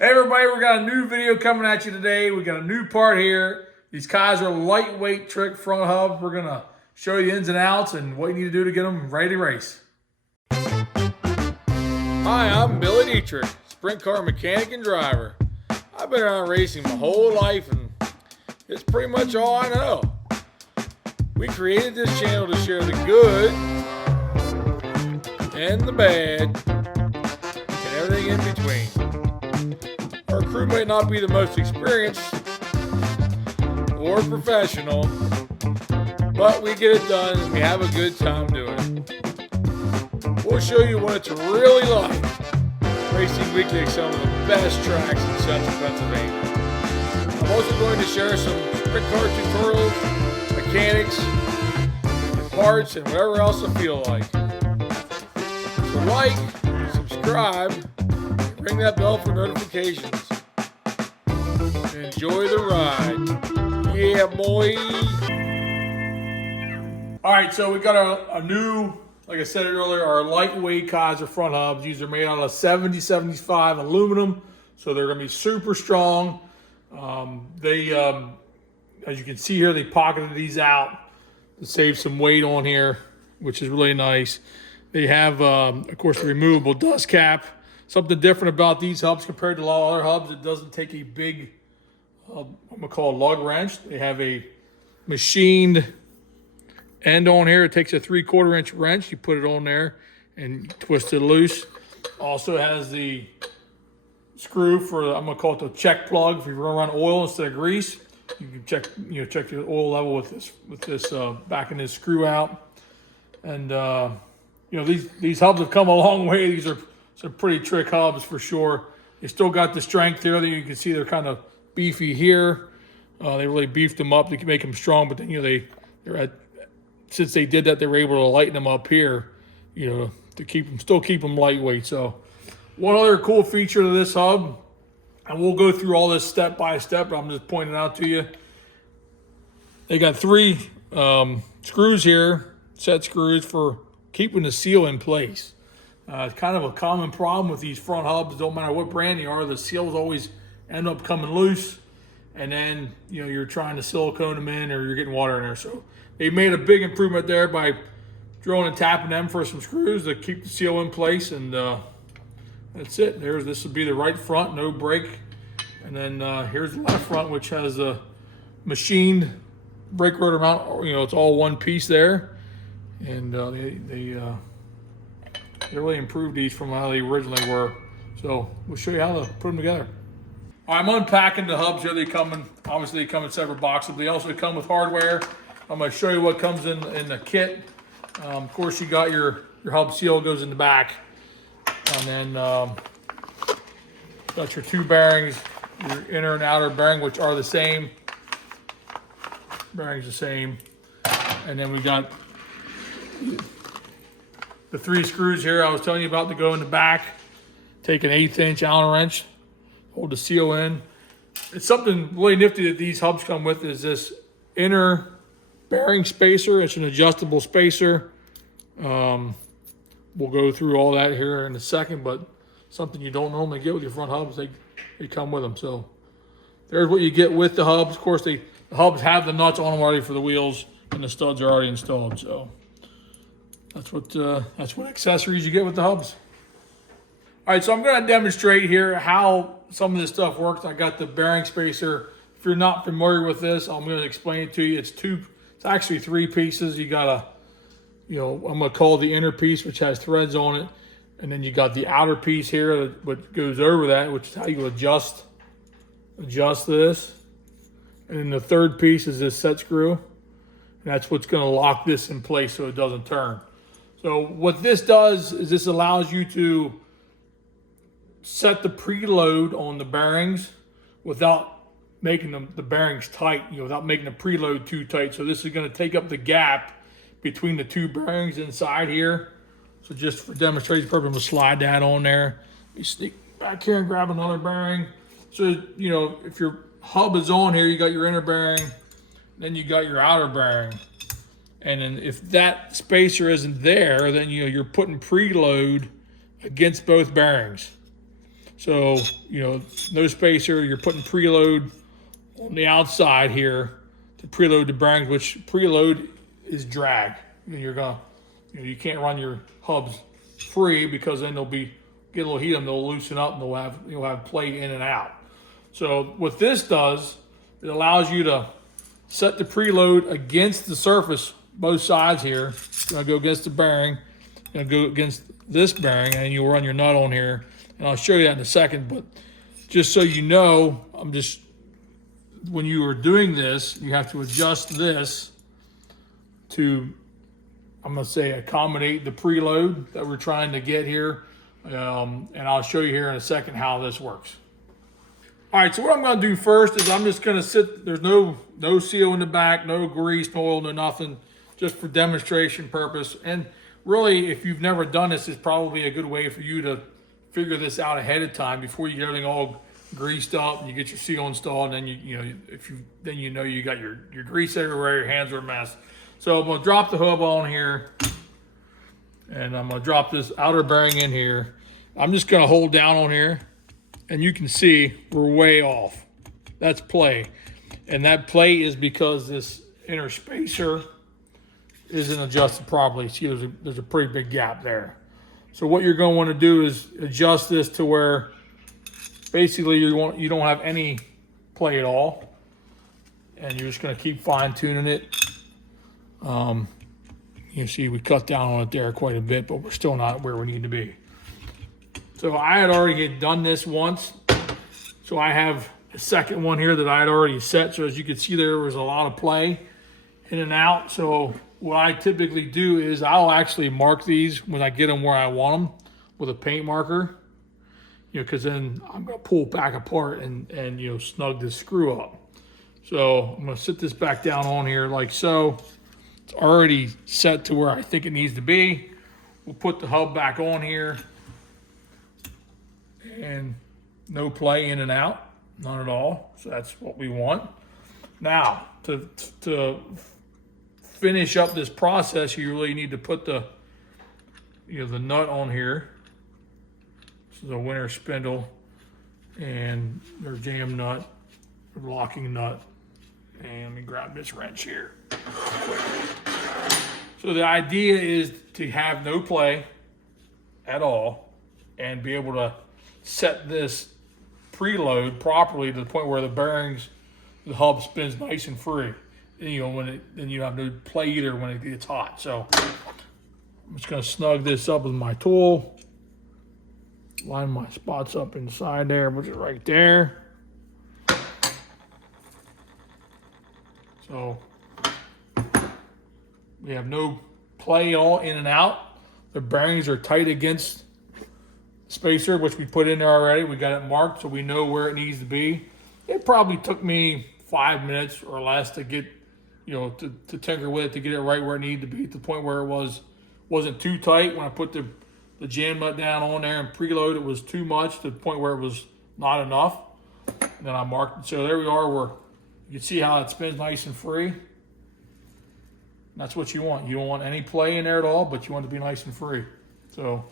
Hey everybody, we got a new video coming at you today. We got a new part here. These Keizer lightweight trick front hubs. We're gonna show you the ins and outs and what you need to do to get them ready to race. Hi, I'm Billy Dietrich, sprint car mechanic and driver. I've been around racing my whole life and it's pretty much all I know. We created this channel to share the good and the bad and everything in between. Our crew may not be the most experienced or professional, but we get it done and we have a good time doing it. We'll show you what it's really like racing weekly at some of the best tracks in central Pennsylvania. I'm also going to share some sprint car tutorials, mechanics, parts, and whatever else I feel like. So like, subscribe, ring that bell for notifications. Enjoy the ride. Yeah, boy. All right, so we got a new, like I said earlier, our lightweight Keizer front hubs. These are made out of 70-75 aluminum, so they're going to be super strong. As you can see here, they pocketed these out to save some weight on here, which is really nice. They have, of course, the removable dust cap. Something different about these hubs compared to a lot of other hubs, it doesn't take a big, I'm going to call it lug wrench. They have a machined end on here. It takes a 3/4 inch wrench. You put it on there and twist it loose. Also has the screw for, I'm going to call it the check plug. If you run oil instead of grease, you can check the oil level with this backing this screw out. And these hubs have come a long way. These are some pretty trick hubs for sure. They still got the strength there. You can see they're kind of beefy here. They really beefed them up to make them strong. But then since they did that, they were able to lighten them up here. To still keep them lightweight. So one other cool feature to this hub, and we'll go through all this step by step, but I'm just pointing out to you. They got 3 screws here, set screws for keeping the seal in place. It's kind of a common problem with these front hubs. Don't matter what brand they are, the seals always end up coming loose. And then, you're trying to silicone them in or you're getting water in there. So they made a big improvement there by drilling and tapping them for some screws to keep the seal in place. And that's it. This would be the right front, no brake. And then here's the left front, which has a machined brake rotor mount. It's all one piece there. And they really improved these from how they originally were. So we'll show you how to put them together. I'm unpacking the hubs here. Obviously they come in separate boxes. They also come with hardware. I'm going to show you what comes in the kit. Of course, you got your hub seal goes in the back. And then got your 2 bearings, your inner and outer bearing, which are the same. Bearings the same. And then we got the 3 screws here I was telling you about to go in the back. Take an 1/8 inch Allen wrench, hold the seal in. It's something really nifty that these hubs come with is this inner bearing spacer. It's an adjustable spacer. We'll go through all that here in a second, but something you don't normally get with your front hubs, they come with them. So there's what you get with the hubs. Of course, the hubs have the nuts on them already for the wheels, and the studs are already installed. So that's what accessories you get with the hubs. All right, so I'm going to demonstrate here how some of this stuff works. I got the bearing spacer. If you're not familiar with this, I'm going to explain it to you. It's actually 3 pieces. You got I'm going to call the inner piece, which has threads on it, and then you got the outer piece here, which goes over that, which is how you adjust this. And then the 3rd piece is this set screw, and that's what's going to lock this in place so it doesn't turn. So what this does is this allows you to set the preload on the bearings without making the bearings tight, without making the preload too tight. So this is going to take up the gap between the 2 bearings inside here. So just for demonstration purpose, I'm going to slide that on there. You sneak back here and grab another bearing. So, if your hub is on here, you got your inner bearing, then you got your outer bearing. And then if that spacer isn't there, then you're putting preload against both bearings. So, you know, no spacer, you're putting preload on the outside here to preload the bearings, which preload is drag. You're gonna, you know, you can't run your hubs free because then they'll get a little heat, and they'll loosen up, and you'll have play in and out. So what this does, it allows you to set the preload against the surface, both sides here. It's gonna go against the bearing, gonna go against this bearing, and you'll run your nut on here. And I'll show you that in a second, but just so you know, when you are doing this, you have to adjust this to, I'm gonna say, accommodate the preload that we're trying to get here. And I'll show you here in a second how this works. All right, so what I'm gonna do first is I'm just gonna sit, there's no seal in the back, no grease, no oil, no nothing, just for demonstration purpose. And really, if you've never done this, it's probably a good way for you to figure this out ahead of time before you get everything all greased up and you get your seal installed. And then you know you got your grease everywhere, your hands are a mess. So I'm gonna drop the hub on here, and I'm gonna drop this outer bearing in here. I'm just gonna hold down on here, and you can see we're way off. That's play. And that play is because this inner spacer isn't adjusted properly. See, there's a pretty big gap there. So what you're going to want to do is adjust this to where basically you don't have any play at all, and you're just going to keep fine tuning it. You see we cut down on it there quite a bit, but we're still not where we need to be. So I had already done this once, so I have a second one here that I had already set. So as you can see, there was a lot of play in and out. So what I typically do is I'll actually mark these when I get them where I want them with a paint marker, you know, because then I'm going to pull back apart and you know, snug this screw up. So I'm going to sit this back down on here like so. It's already set to where I think it needs to be. We'll put the hub back on here, and no play in and out, none at all. So that's what we want. Now to finish up this process, you really need to put the nut on here. This is a winter spindle, and their jam nut, their locking nut. And let me grab this wrench here. So the idea is to have no play at all and be able to set this preload properly to the point where the hub spins nice and free. And, you know, then you have no play either when it gets hot. So I'm just going to snug this up with my tool. Line my spots up inside there, which is right there. So we have no play all in and out. The bearings are tight against the spacer, which we put in there already. We got it marked, so we know where it needs to be. It probably took me 5 minutes or less to get, you know, to tinker with it, to get it right where it needed to be, to the point where it wasn't too tight. When I put the jam nut down on there and preload, it was too much, to the point where it was not enough. And then I marked it. So there we are, where you can see how it spins nice and free. That's what you want. You don't want any play in there at all, but you want it to be nice and free. So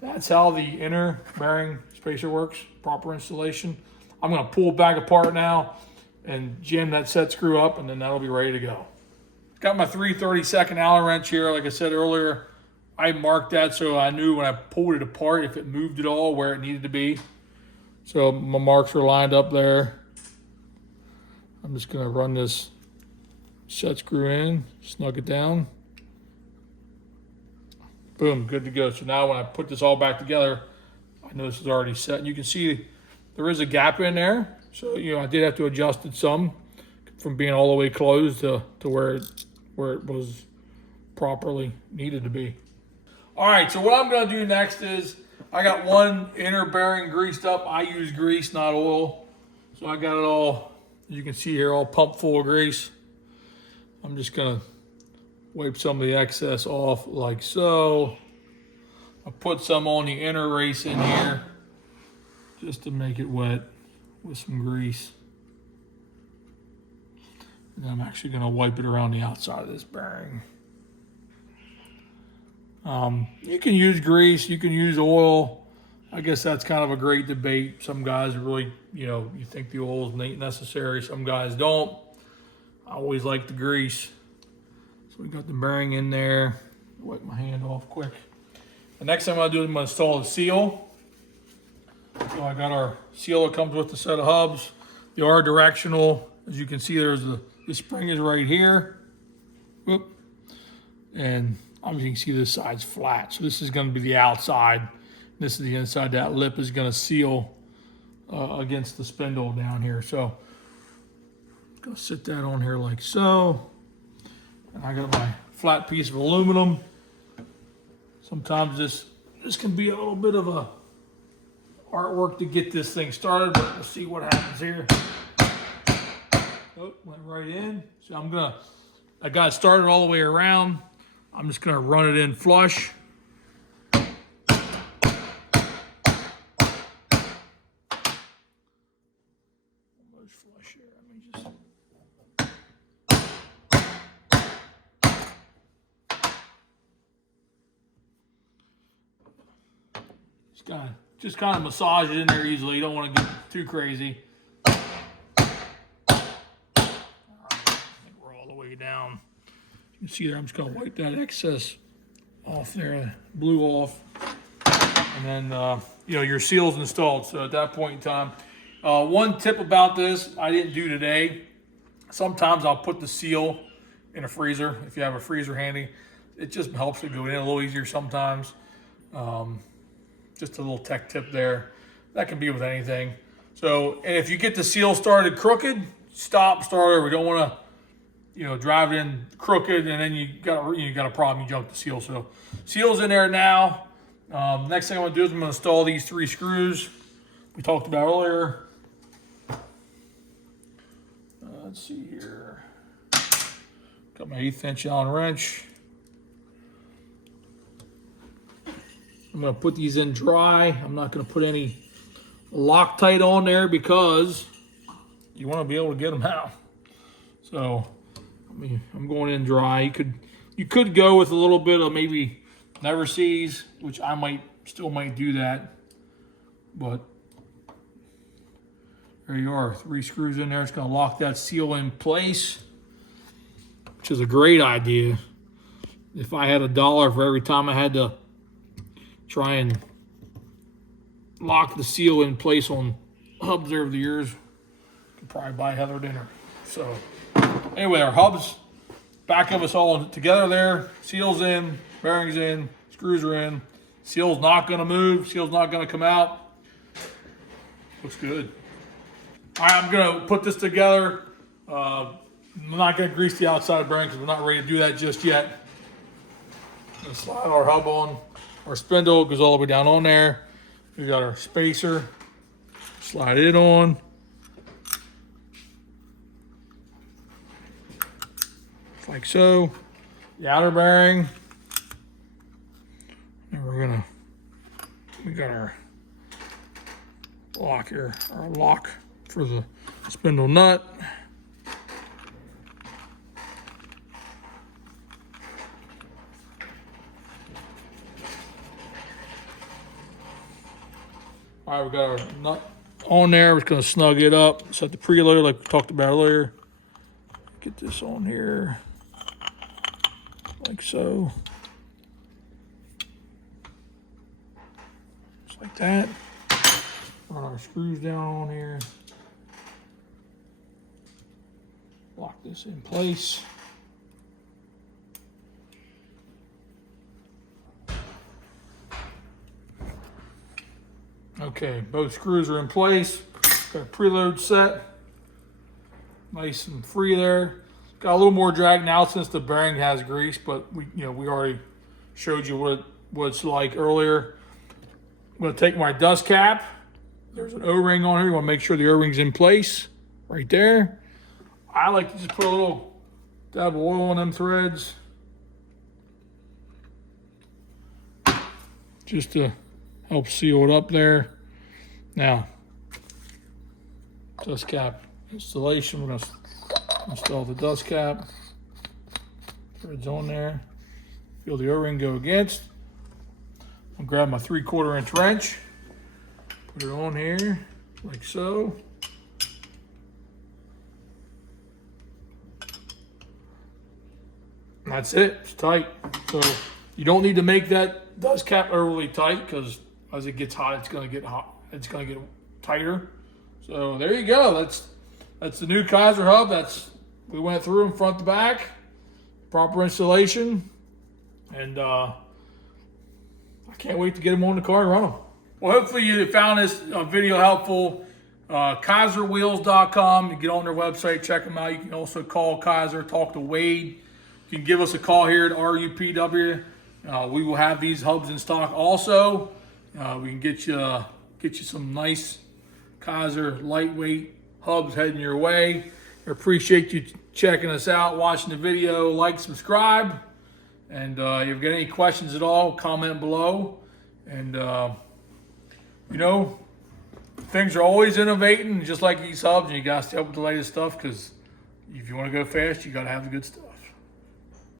that's how the inner bearing spacer works, proper installation. I'm going to pull it back apart now and jam that set screw up, and then that'll be ready to go. Got my 3/32 Allen wrench here. Like I said earlier, I marked that so I knew when I pulled it apart if it moved at all where it needed to be. So my marks are lined up there. I'm just going to run this set screw in, snug it down. Boom, good to go. So now when I put this all back together, I know this is already set. And you can see there is a gap in there. So, you know, I did have to adjust it some from being all the way closed to where it was properly needed to be. All right, so what I'm going to do next is I got one inner bearing greased up. I use grease, not oil. So I got it all, as you can see here, all pumped full of grease. I'm just going to wipe some of the excess off like so. I'll put some on the inner race in here just to make it wet with some grease. And I'm actually going to wipe it around the outside of this bearing. You can use grease, you can use oil. I guess that's kind of a great debate. Some guys really, you know, you think the oil is necessary. Some guys don't. I always like the grease. So we got the bearing in there. Wipe my hand off quick. The next thing I'm gonna do is I'm gonna install the seal. So I got our seal that comes with the set of hubs. They are directional. As you can see, the spring is right here. Whoop. And obviously you can see this side's flat. So this is gonna be the outside. This is the inside. That lip is gonna seal against the spindle down here. So I'm gonna sit that on here like so. And I got my flat piece of aluminum. Sometimes this can be a little bit of a artwork to get this thing started, but we'll see what happens here. Oh, went right in. So I got it started all the way around. I'm just gonna run it in flush. Almost flush here. Let me just. Just kind of massage it in there easily. You don't want to get too crazy. All right, I think we're all the way down. You can see there, I'm just going to wipe that excess off there, blew off. And then, you know, your seal's installed. So at that point in time, one tip about this, I didn't do today. Sometimes I'll put the seal in a freezer. If you have a freezer handy, it just helps it go in a little easier sometimes. Just a little tech tip there. That can be with anything. So, and if you get the seal started crooked, stop, start over. We don't want to, you know, drive it in crooked and then you got a problem. You junk the seal. So, seal's in there now. Next thing I'm gonna do is I'm gonna install these 3 screws we talked about earlier. Let's see here. Got my 1/8 inch Allen wrench. I'm gonna put these in dry. I'm not gonna put any Loctite on there because you wanna be able to get them out. So, I'm going in dry. You could go with a little bit of maybe Never Seas, which I still might do that. But there you are, 3 screws in there. It's gonna lock that seal in place, which is a great idea. If I had $1 for every time I had to try and lock the seal in place on hubs over the years, could probably buy Heather dinner. So anyway, our hubs, back of us all together there, seals in, bearings in, screws are in. Seal's not gonna move, seal's not gonna come out. Looks good. All right, I'm gonna put this together. I'm not gonna grease the outside bearing because we're not ready to do that just yet. Gonna slide our hub on. Our spindle goes all the way down on there. We got our spacer. Slide it on. Just like so. The outer bearing. And we got our lock here, our lock for the spindle nut. All right, we got our nut on there. We're just gonna snug it up. Set the preload like we talked about earlier. Get this on here, like so. Just like that. Run our screws down on here. Lock this in place. Okay, both screws are in place. Got a preload set. Nice and free there. Got a little more drag now since the bearing has grease, but we already showed you what it's like earlier. I'm gonna take my dust cap. There's an O-ring on here. You wanna make sure the O-ring's in place right there. I like to just put a little dab of oil on them threads. Just to help seal it up there. Now, dust cap installation. We're gonna install the dust cap. Threads on there. Feel the O-ring go against. I'll grab my 3/4 inch wrench. Put it on here, like so. And that's it, it's tight. So you don't need to make that dust cap overly tight because as it gets hot, it's gonna get hot. It's gonna get tighter. So there you go. That's the new Keizer hub. We went through them front to back, proper installation, and I can't wait to get them on the car and run them. Well, hopefully you found this video helpful. KeizerWheels.com. You get on their website, check them out. You can also call Keizer, talk to Wade. You can give us a call here at RUPW. We will have these hubs in stock also. We can get you some nice Keizer lightweight hubs heading your way. I appreciate you checking us out, watching the video, like, subscribe. And if you've got any questions at all, comment below. And you know, things are always innovating, just like these hubs, and you gotta stay up with the latest stuff because if you want to go fast, you gotta have the good stuff.